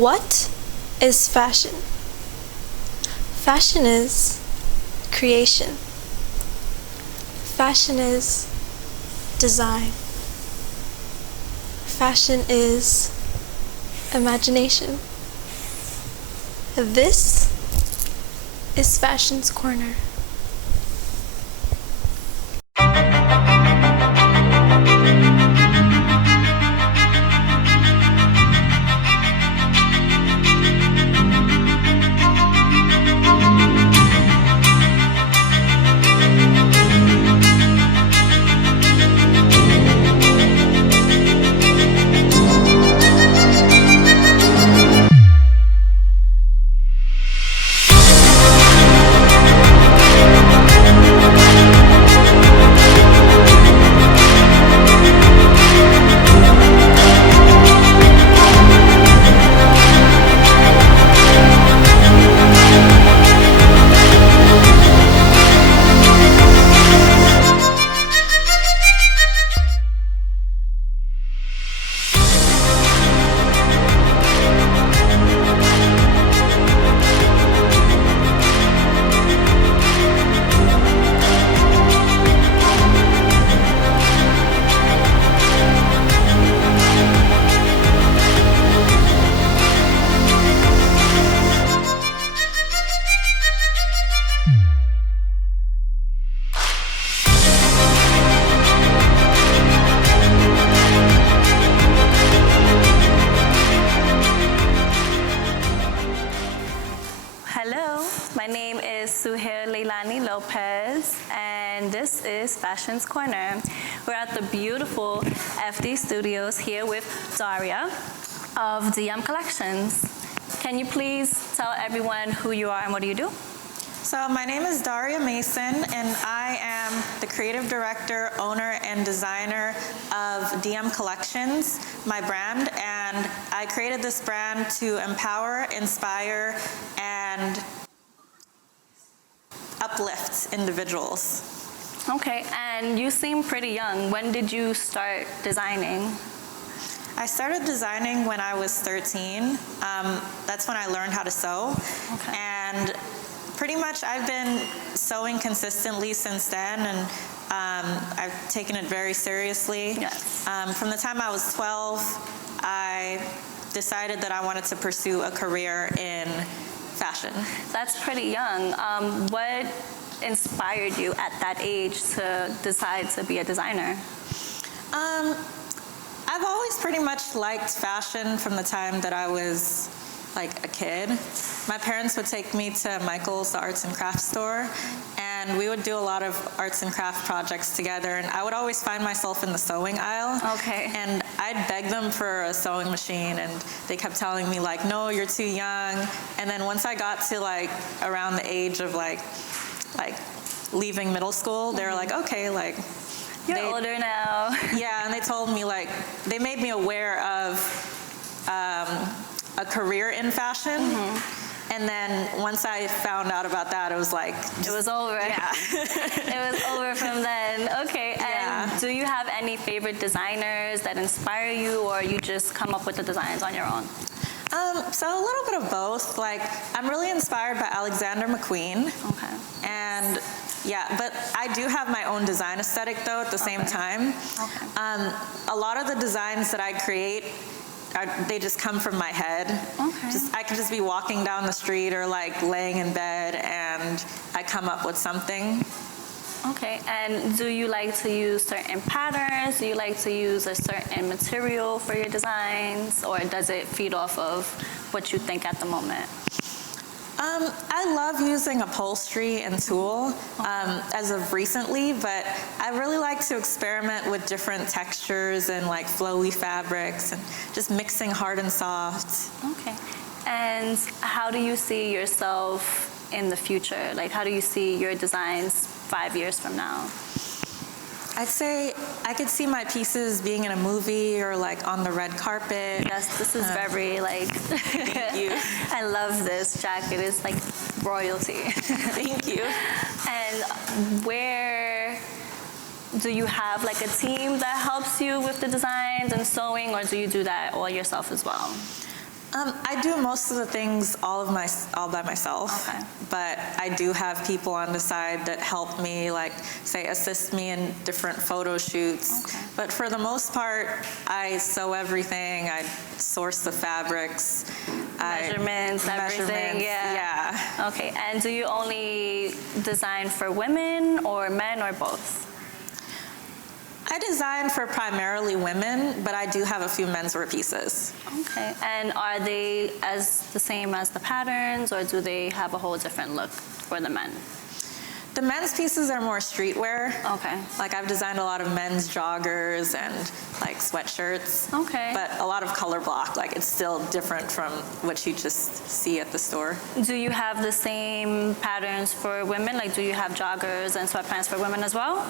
What is fashion? Fashion is creation. Fashion is design. Fashion is imagination. This is Fashionz Corner. Hello, my name is Suhair Leilani Lopez, and this is Fashionz Corner. We're at the beautiful FD Studios here with Daria of DM Collections. Can you please tell everyone who you are and what do you do? So my name is Daria Mason, and I am the creative director, owner, and designer of DM Collections, my brand. And I created this brand to empower, inspire, and uplift individuals. Okay, and you seem pretty young. When did you start designing? I started designing when I was 13. That's when I learned how to sew. Okay. And pretty much I've been sewing consistently since then, and I've taken it very seriously. Yes. From the time I was 12, I decided that I wanted to pursue a career in fashion. That's pretty young. What inspired you at that age to decide to be a designer? I've always pretty much liked fashion from the time that I was like a kid. My parents would take me to Michael's, the arts and crafts store, and we would do a lot of arts and craft projects together, and I would always find myself in the sewing aisle. Okay. And I'd beg them for a sewing machine, and they kept telling me like, no, you're too young. And then once I got to like around the age of like leaving middle school, they were like, okay, like, You're older now. yeah, and they told me like, they made me aware of a career in fashion. Mm-hmm. And then once I found out about that, it was like, It was over. Yeah. It was over from then. Okay, and do you have any favorite designers that inspire you, or you just come up with the designs on your own? So a little bit of both. Like, I'm really inspired by Alexander McQueen. Okay. And yeah, but I do have my own design aesthetic though at the same time. Okay. A lot of the designs that I create, they just come from my head. Okay. I could just be walking down the street or like laying in bed and I come up with something. Okay, and do you like to use certain patterns? Do you like to use a certain material for your designs, or does it feed off of what you think at the moment? I love using upholstery and tulle as of recently, but I really like to experiment with different textures and like flowy fabrics and just mixing hard and soft. Okay, and how do you see yourself in the future? Like, how do you see your designs 5 years from now? I'd say I could see my pieces being in a movie or like on the red carpet. Yes, this is very like, Thank you. I love this jacket. It's like royalty. Thank you. And where do you have like a team that helps you with the designs and sewing, or do you do that all yourself as well? I do most of the things all by myself. Okay. But I do have people on the side that help me, like, say, assist me in different photo shoots. Okay. But for the most part, I sew everything. I source the fabrics. Measurements, everything, Measurements, yeah. yeah. Okay, and do you only design for women or men or both? I design for primarily women, but I do have a few menswear pieces. Okay, and are they the same as the patterns, or do they have a whole different look for the men? The men's pieces are more streetwear. Okay. Like, I've designed a lot of men's joggers and like sweatshirts. Okay. But a lot of color block. Like, it's still different from what you just see at the store. Do you have the same patterns for women? Like, do you have joggers and sweatpants for women as well?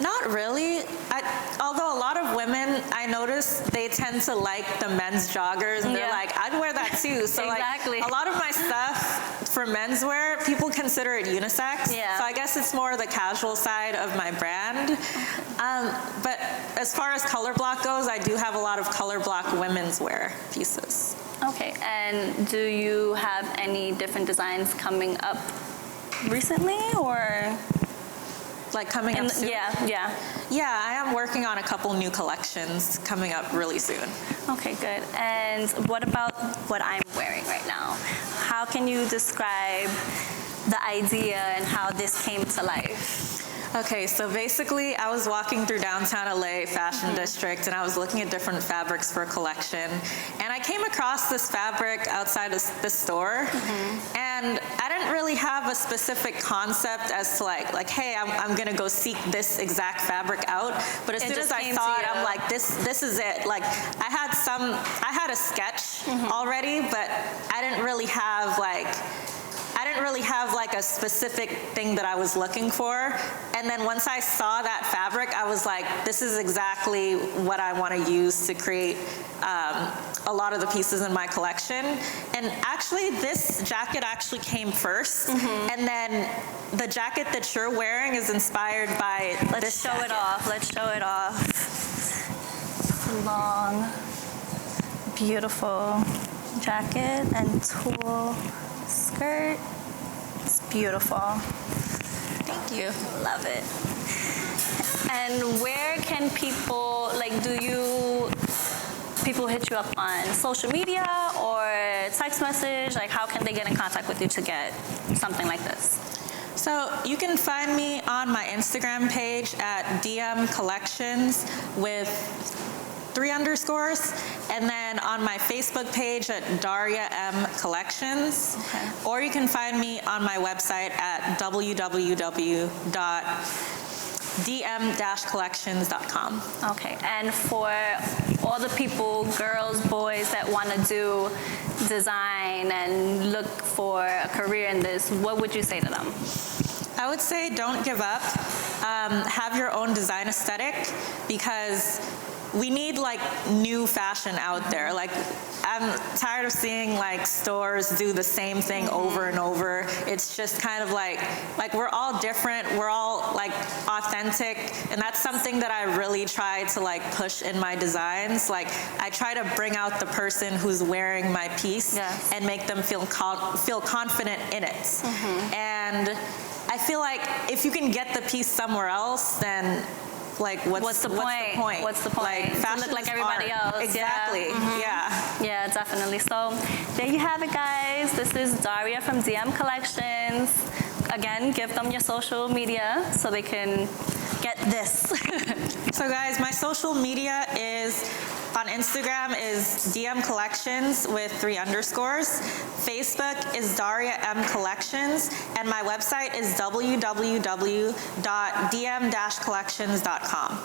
Not really. Although a lot of women, I notice they tend to like the men's joggers, and they're Yeah. like, I'd wear that too. So Exactly. like, a lot of my stuff for menswear, people consider it unisex. Yeah. So I guess it's more the casual side of my brand. But as far as color block goes, I do have a lot of color block women's wear pieces. Okay, and do you have any different designs coming up recently, or? Like, coming up soon? Yeah. Yeah, I am working on a couple new collections coming up really soon. Okay, good. And what about what I'm wearing right now? How can you describe the idea and how this came to life? Okay, so basically I was walking through downtown LA Fashion District, and I was looking at different fabrics for a collection, and I came across this fabric outside of the store, and I didn't really have a specific concept as to like hey, I'm gonna go seek this exact fabric out, but as soon as I saw it, I'm like, this is it. Like, I had a sketch already, but I didn't really have like a specific thing that I was looking for. And then once I saw that fabric, I was like, this is exactly what I want to use to create a lot of the pieces in my collection. And actually, this jacket actually came first. And then the jacket that you're wearing is inspired by Let's show it off. Let's show it off. Long, beautiful jacket and tulle skirt. It's beautiful. Thank you. Love it. And where can people, like, people hit you up on social media or text message? Like, how can they get in contact with you to get something like this? So you can find me on my Instagram page at DM Collections with 3 underscores, and then on my Facebook page at Daria M Collections. Okay. Or you can find me on my website at www.dm-collections.com. Okay, and for all the people, girls, boys that want to do design and look for a career in this, what would you say to them? I would say don't give up. Have your own design aesthetic, because we need like new fashion out there. Like, I'm tired of seeing like stores do the same thing over and over. It's just kind of like we're all different, we're all like authentic, and that's something that I really try to like push in my designs. Like, I try to bring out the person who's wearing my piece and make them feel confident in it. And I feel like if you can get the piece somewhere else, then like, what's the point? What's the point? Like, fashion to look like is everybody art. else. Exactly. Yeah. Yeah, definitely. So there you have it, guys. This is Daria from DM Collections. Again, give them your social media so they can get this. So guys, my social media is on Instagram is DM Collections with 3 underscores. Facebook is Daria M Collections, and my website is www.dm-collections.com.